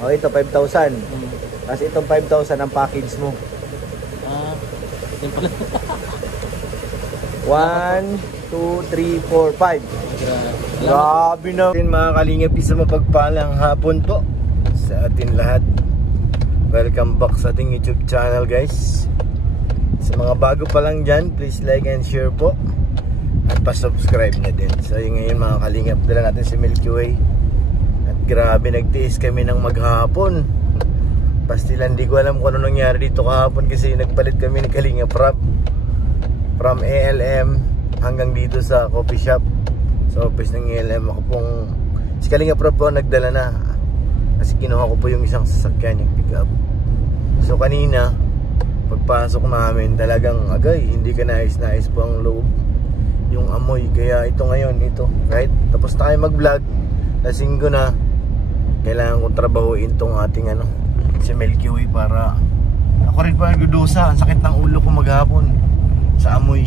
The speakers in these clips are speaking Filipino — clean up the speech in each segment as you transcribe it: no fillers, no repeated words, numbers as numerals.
O, ito 5,000. Kasi itong 5,000 ang package mo. Yan pala. 1, 2, 3, 4, 5. Grabe na. Mga kalingap, isa mapagpalang hapon po sa atin lahat. Welcome back sa ating YouTube channel, guys. Sa mga bago pa lang dyan, please like and share po. At pa-subscribe na din. So yung ngayon mga kalingap, dala natin si Milky Way. At grabe, nagtiis kami ng maghapon. Pastilan, di ko alam kung ano nangyari dito kahapon. Kasi nagpalit kami ni Kalingap Rob from ALM hanggang dito sa coffee shop, sa office ng ALM. Ako pong, si Kalingap Rob po nagdala na. Kasi kinuha ko po yung isang sasakyan, yung pick up. So kanina pagpasok namin, talagang agay, hindi ka nais-nais po ang loob, yung amoy. Kaya ito ngayon, ito, kahit tapos na kayo mag-vlog, lasing ko na, kailangan kong trabahuin tong ating si Milky Way para ako rin pa nagdudusa. Ang sakit ng ulo ko maghapon sa amoy.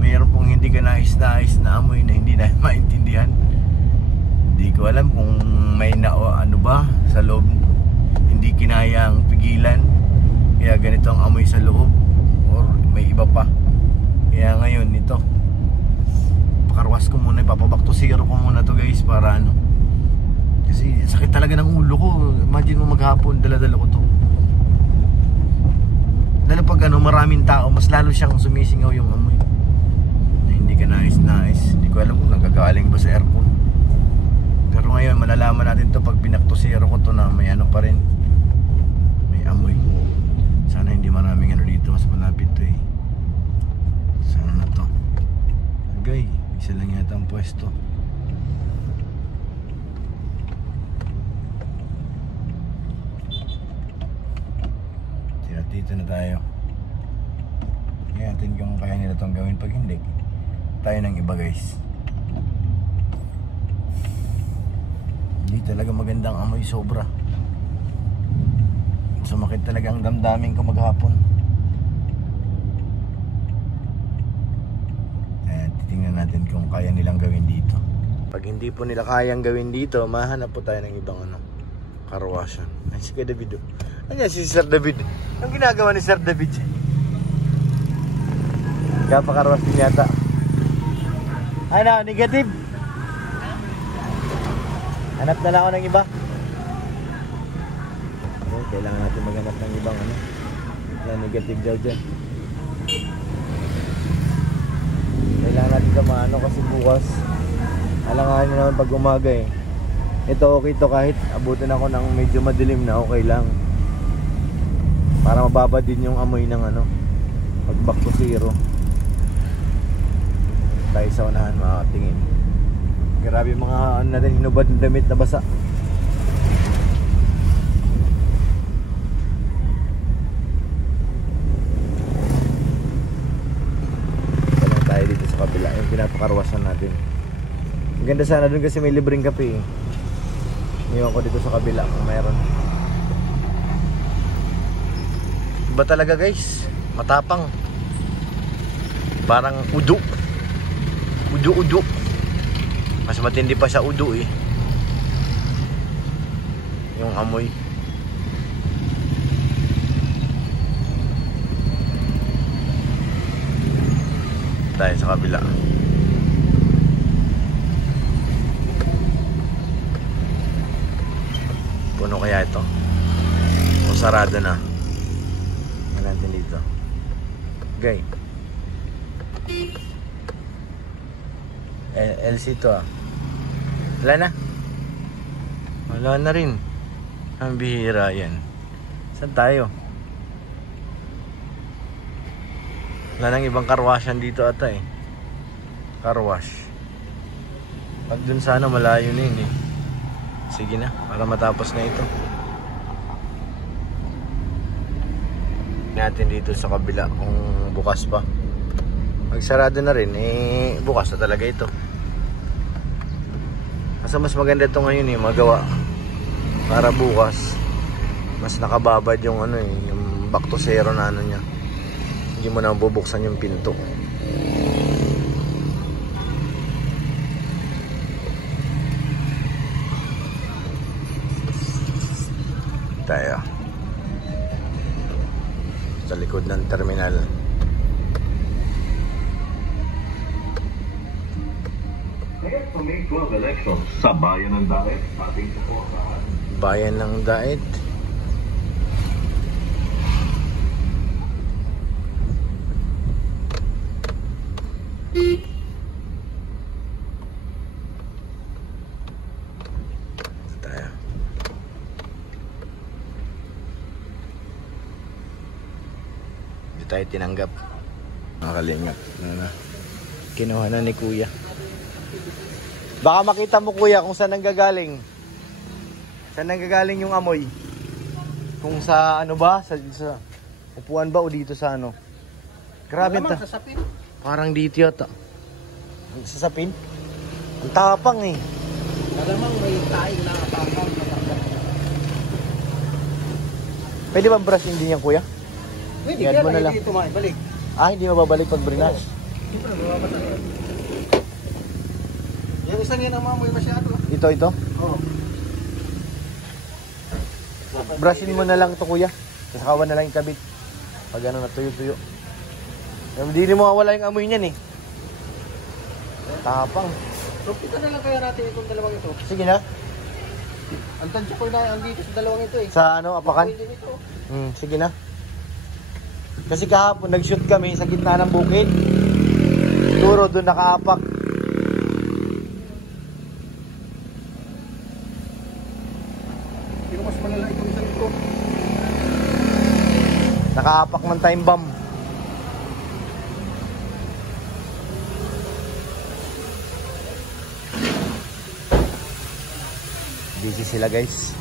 Mayroon pong hindi ka nais-nais na amoy na hindi na maintindihan. Hindi ko alam kung may ba sa loob, hindi kinayang pigilan, kaya ganito ang amoy sa loob, or may iba pa. Kaya ngayon ito, pakarwas ko muna, ipapaback to zero ko muna to, guys, para kasi sakit talaga ng ulo ko. Imagine mo maghapon, dala-dala ko to. Lalo pag maraming tao, mas lalo siyang sumisingaw yung amoy na hindi ka nais-nais. Hindi ko alam kung nagagaling ba sa aircon. Pero ngayon malalaman natin to pag binakto zero ko to na may pa rin, may amoy. Sana hindi maraming dito, mas malapit to eh. Sana na to. Okay, isa lang yata ang pwesto. Dito na tayo. Kaya natin kung kaya nila itong gawin. Pag hindi, tayo ng iba, guys. Hindi talaga magandang amoy, sobra. Sumakit talaga ang damdamin ko maghapon. Kaya titingnan natin kung kaya nilang gawin dito. Pag hindi po nila kayang gawin dito, mahanap po tayo ng ibang karwasyan. Ay, si Kuya David. Ano si Sir David? Anong ginagawa ni Sir David? Kapakarwas din yata. Negative? Hanap na lang ako ng iba. Okay, kailangan natin maghanap ng ibang negative daw dyan. Kailangan natin ka kasi bukas alanganin naman pag umaga eh. Ito okay to, kahit abutin ako ng medyo madilim na, okay lang. Para mababa din yung amoy ng pag back to zero. Tayo sa unahan, makatingin. Grabe mga natin, hinubad ng damit na basa. Talang tayo dito sa kabila, yung pinapakarwasan natin. Ang ganda sana dun kasi may libreng kape eh. Iwan ko dito sa kabila kung mayroon. Iba talaga, guys, matapang. Parang udo. Udo. Mas matindi pa sa udo eh, yung amoy. Tayo sa kabila. Puno kaya ito? O sarado na? Ano natin dito? Okay. LC to ah. Wala na? Wala na rin. Ang bihira yan. Saan tayo? Wala nang ibang karwasyan dito ata eh. Karwash. Pag dun sana malayo na yun eh. Sige na, para matapos na ito. Natin dito sa kabila kung bukas pa. Magsarado na rin eh, bukas na talaga ito. Kasi mas maganda ito ngayon eh, magawa. Para bukas mas nakababad yung yung back to zero na niya. Hindi mo na bubuksan yung pinto. tayo. Sa likod ng terminal. Kaya sa May 12 elections sa Bayan ng Daet, ating suportahan. Bayan ng Daet. Tayo. Hindi tayo tinanggap. Nakalingap. Kinuha na ni Kuya. Baka makita mo Kuya kung saan nanggagaling. Saan nanggagaling yung amoy? Kung sa ano ba? Sa upuan ba o dito sa ano? Grabe ta. Parang dito yata. Sa sapin? Ang tapang eh. Malamang may taing na tapang. Pwede ba brush hindi niya Kuya? Pwede, Add mo na lang. hindi ito maibalik. Ah, hindi mababalik pag brinas. Siyempre, mababalik. Yung isang yan ang mamoy masyado. Ito? Oo. Brushin mo na lang to Kuya. Kasakawan na lang yung kabit. Pag ano na tuyo-tuyo. Hindi mo mawala yung amoy niyan eh. Tapang. So, ito na lang kaya natin itong dalawang ito. Sige na. Ang tansya ko na andito sa dalawang ito eh. Sa ano, apakan? Pwede nito. Sige na. Kasi kahapon nag-shoot kami sa gitna ng bukid. Siguro doon nakaapak. Pero mas malala itong isang ito. Nakaapak ng time bomb. Busy sila guys.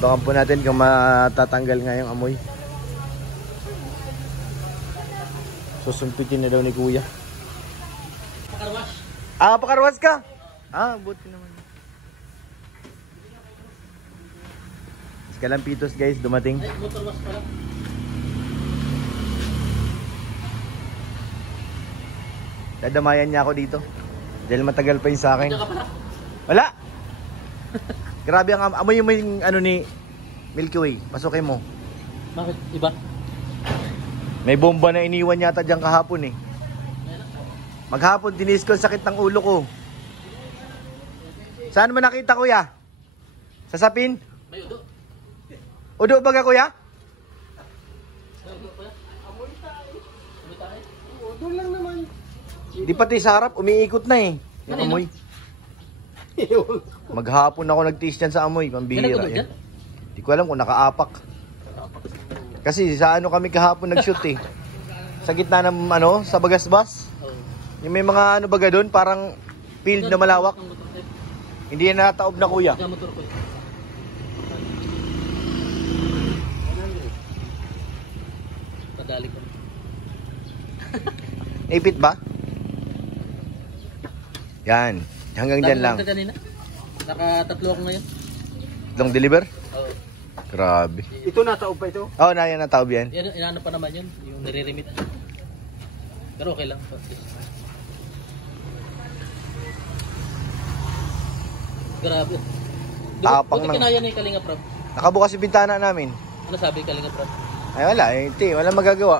Baka po natin kung matatanggal nga yung amoy. Susumpitin na daw ni Kuya. Pakarwas. Ah, pakarwas ka? Ah, buti naman. Kalampitos guys, dumating. Ay, motorwas pala. Dadamayan niya ako dito. Dahil matagal pa yun sa akin. Diyan ka pala. Wala! Grabe ang amoy yung ano ni Milky Way. Pasukin mo. Bakit? Iba? May bomba na iniwan yata dyan kahapon eh. Maghapon, tinis ko sakit ng ulo ko. Saan mo nakita Kuya? Sa sapin? May udo. Udo baga Kuya? May udo pala. Amoy tayo. Amoy tayo? Udo lang naman. Di pati sa harap, umiikot na eh. Yung amoy. Maghapon ako nagtiis dyan sa amoy. Pambihira yan. Di ko alam kung nakaapak. Kasi sa ano kami kahapon nag-shoot eh. Sa gitna ng ano, sa Bagasbas. Yung may mga ano baga doon, parang field na malawak. Hindi yan nataob na Kuya. Diyan motor ko eh. Padali ko. Ipit ba? Yan. Hanggang dyan lang. Kanina. Nakatatlo ako ngayon. Long deliver? Oo. Grabe. Ito nataob pa ito? Oo, na yan nataob yan. Yan, inaano pa naman yun. Yung nire-remit. Pero okay lang. Grabe. Tapang Buti ng- kinaya na yung Kalinga Prab. Nakabukas yung bintana namin. Ano sabi yung Kalinga Prab? Ay wala eh. Wala magagawa.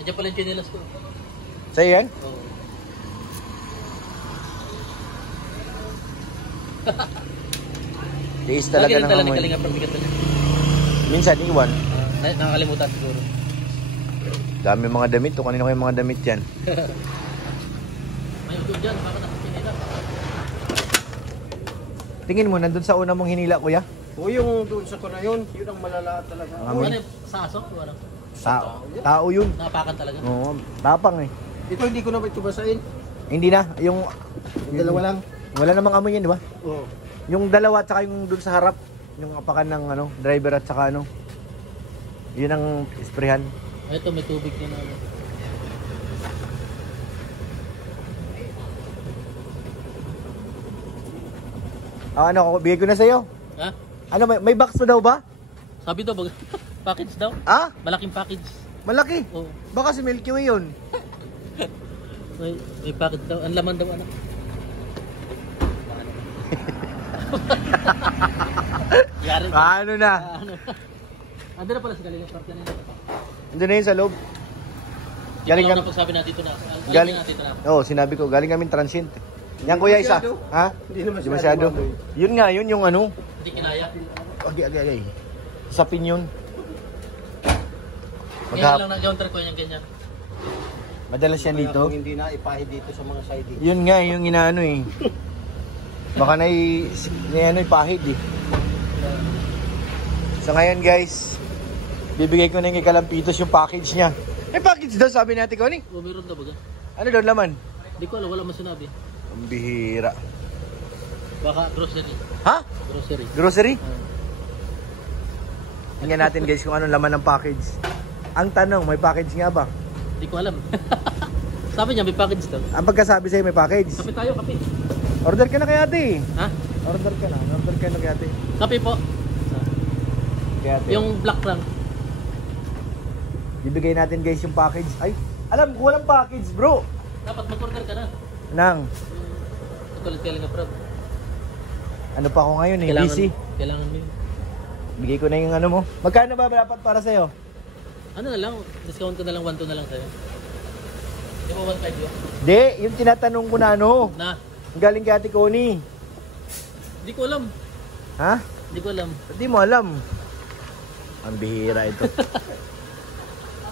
Nandiyan pala yung chinelas ko. Sa'yo yan? Oo. Tiis Lagi talaga rin ng tala ni amoy. Kalinga Prab. Bigat na niya. Minsan iwan. Nakakalimutan siguro. Dami mga damit. O kanina ko yung mga damit yan. May udo dyan. Bakit ako chinela? Tingin mo, nandun sa una mong hinila Kuya? O yung doon sa kuna yun. Yun ang malala talaga. Amoy. Ano yung sa aso? Wala. Tao yun. Napakan talaga. Oo, tapang eh. Ito hindi ko na ba ito basahin? Hindi na. Yung Dalawa lang. wala namang amoy yan, di ba? Oo. Yung dalawa at saka yung dun sa harap. Yung apakan ng ano, driver at saka ano. Yun ang isprehan. Ito may tubig na ano. Ah, ano, bigay ko na sa'yo. Ha? Ano, may box pa daw ba? Sabi daw, package daw. Ah, Malaking package. malaki. Oo. Baka si Milky Way yun. May package daw. Ang laman daw ano. Yari. Ano na? Ano. Ando na pala si Galing Prab kanina. Andun na yun sa loob. Galing Ikaw kami. na pagsabi na dito na. Galing. Na dito na. Oo, sinabi ko, galing kami transient. Yan kuya isa. Ha? Hindi na Di masyado. Yun nga, yun yung ano. Hindi kinaya. Agay. Sapin yun. Kaya lang na-counter ko yung ganyan. Madalas yan dito. Kung hindi na, ipahid dito sa mga side. Yun nga, yung inaano eh. Baka ipahid eh. So ngayon guys, bibigay ko na yung kay Kalampitos yung package niya. May package daw sabi natin ko ni. O meron na ba? Ano daw laman? Hindi ko alam, wala mo sinabi. Ang bihira. Baka grocery. Ha? Grocery. Grocery? Tingnan natin guys kung anong laman ng package. Ang tanong, may package nga ba? Hindi ko alam. Sabi niya may package daw. Ang pagkasabi sa'yo may package. Kape tayo, kape. Order ka na kay ate. Ha? Order ka na kay ate. Kape po. Kay ate. Yung black lang. Bibigay natin guys yung package. Ay, alam ko walang package bro. Dapat mag-order ka na. Nang, Tulad Galing Prab. ano pa ako ngayon eh, busy. Kailangan mo yun. Bigay ko na yung ano mo. Magkano ba dapat para sa'yo? Ano na lang, discount ko na lang, 1-2 na lang sa'yo. Di ba 1-5 yun? Di, yung tinatanong ko na ano. Na, Galing kay Ate Connie. di ko alam. Ha? Di ko alam. Hindi mo alam. Ang bihira ito.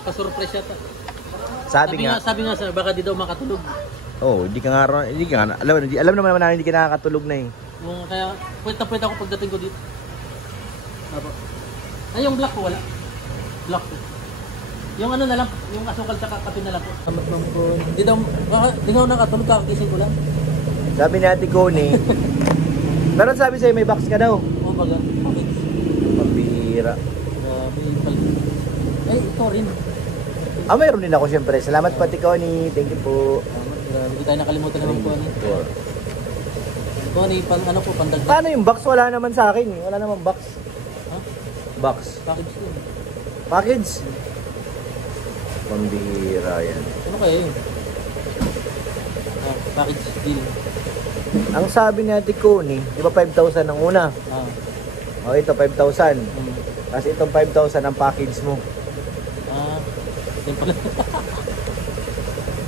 Pa-surprise yata. Sabi nga. Sabi nga sir, baka di daw makatulog. Oh, hindi ka nga alam naman namin hindi ka nakakatulog na eh. Kaya, puwet ako pagdating ko dito. Apo. Ay, yung black ko wala. Black ko. Yung ano na lang, yung asukal sa kape na lang po. Amat ma'am ko. Di daw nakatulog, kakakising ko lang. Sabi ni Ate Connie. Pero sabi sa'yo may box ka daw. Oo baga, okay. Ang bihira. Grabe, pal. Ay, ito rin. Mayroon din ako syempre. Salamat po Ate Connie. Thank you po. Grabe, hindi tayo nakalimutan naman po. Ito ano, ano po, pandagdag. Paano yung box? Wala naman sa akin eh. Wala naman box. Ha? Box. Package ko. Package. Pambihira yan. Ano kaya yun? Package deal. Ang sabi ni Ate Connie, di ba 5,000 ang una? O ito 5,000. Kasi itong 5,000 ang package mo. Yan pala.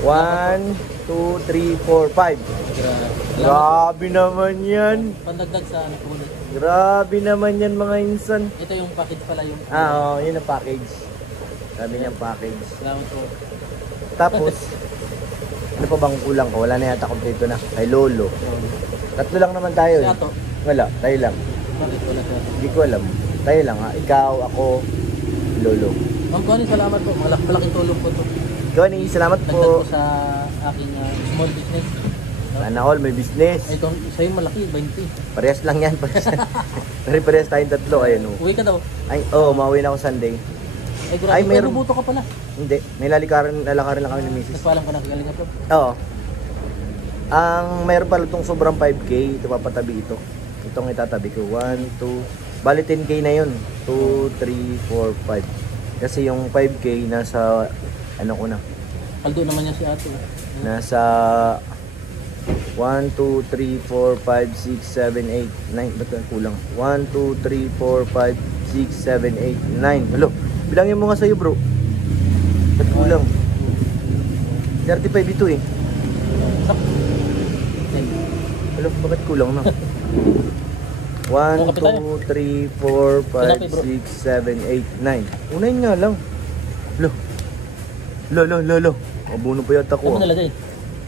1, 2, 3, 4, 5. Grabe naman yan. Pandagdag sa ano po. Grabe naman yan mga insan. Ito yung package pala yung. Oo, yun ang package. Sabi niya package. Salamat po. Tapos, ano pa bang kulang ko? Wala na yata kompleto na. Kay Lolo. Tatlo lang naman tayo. Siya to. Wala, tayo lang. Bakit wala siya? Hindi ko alam. Tayo lang ha. Ikaw, ako, Lolo. Ma'am Connie, salamat po. Malaking tulong po to. Connie, salamat Dagdag po. po sa aking small business. Sana all may business. Ito, sa'yo malaki, 20. Parehas lang yan. Parehas tayong tatlo. Ayun o. Uwi ka daw. Ay, mauwi na ako Sunday. Ay, grabe. Ay, Ay, meron. buto ka pala. Hindi. May lalakarin lang kami ng misis. Nagpaalam ka na kagaling ka po. Oo. Ang mayroon pala itong sobrang 5K. Ito papatabi ito. Itong itatabi ko. 1, 2. Bali 10K na yun. 2, 3, 4, 5. Kasi yung 5K nasa ano ko na. Kaldo naman yan si ate. Nasa 1, 2, 3, 4, 5, 6, 7, 8, 9. Ba't yan kulang? 1, 2, 3, 4, 5, 6, 7, 8, 9. Halo, bilangin mo nga sa'yo bro. Ba't kulang? 35 ito eh. Sakto. Halo, bakit kulang na? 1, 2, 3, 4, 5, 6, 7, 8, 9. Unahin nga lang. Lo. Abuno pa yata Ano ko. mo nalagay?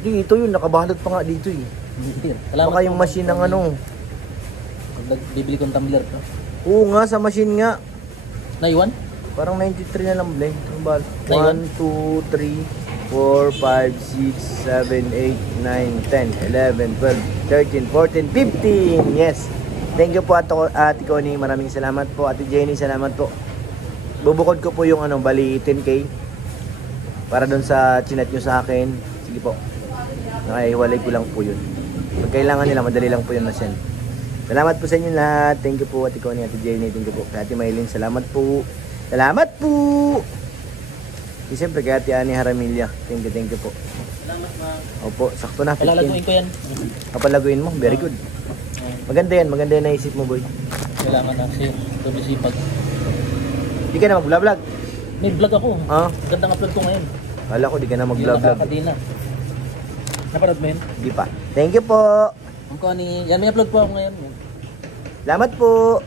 Di, ito yun. Nakabalot pa nga dito eh. Salamat Baka yung po. machine ng ano. Bibili kong tumbler. No? Oo nga, sa machine nga. Naiwan? Parang 93 na lang blend. Ang bal. Ayun. 1, 2, 3, 4, 5, 6, 7, 8, 9, 10, 11, 12, 13, 14, 15. Yes. Thank you po Ate Connie. Maraming salamat po. Ate Jenny, salamat po. Bubukod ko po yung ano, bali 10K. Para doon sa chinat nyo sa akin. Sige po. Nakahiwalay ko lang po yun. Pag kailangan nila, madali lang po yun na send. Salamat po sa inyo lahat. Thank you po Ate Connie, Ate Jenny. Thank you po. Kay Ate Maylin, salamat po. Salamat po! E siyempre kay Ate Ani Haramilya. Thank you po. Salamat ma. Opo, sakto na. 15. Palalaguin ko yan. Kapalaguin mo, very good. Maganda yan, maganda yan naisip mo boy. Kailangan na kasi doble sipag. Di ka na mag-vlog. May vlog ako. Ah, Gandang upload ko ngayon. kala ko di ka na Yung mag-vlog. nakakadina. Napanood mo yun? Di pa. Thank you po. Ang ko ni... Yan, may upload po ako ngayon. Salamat po.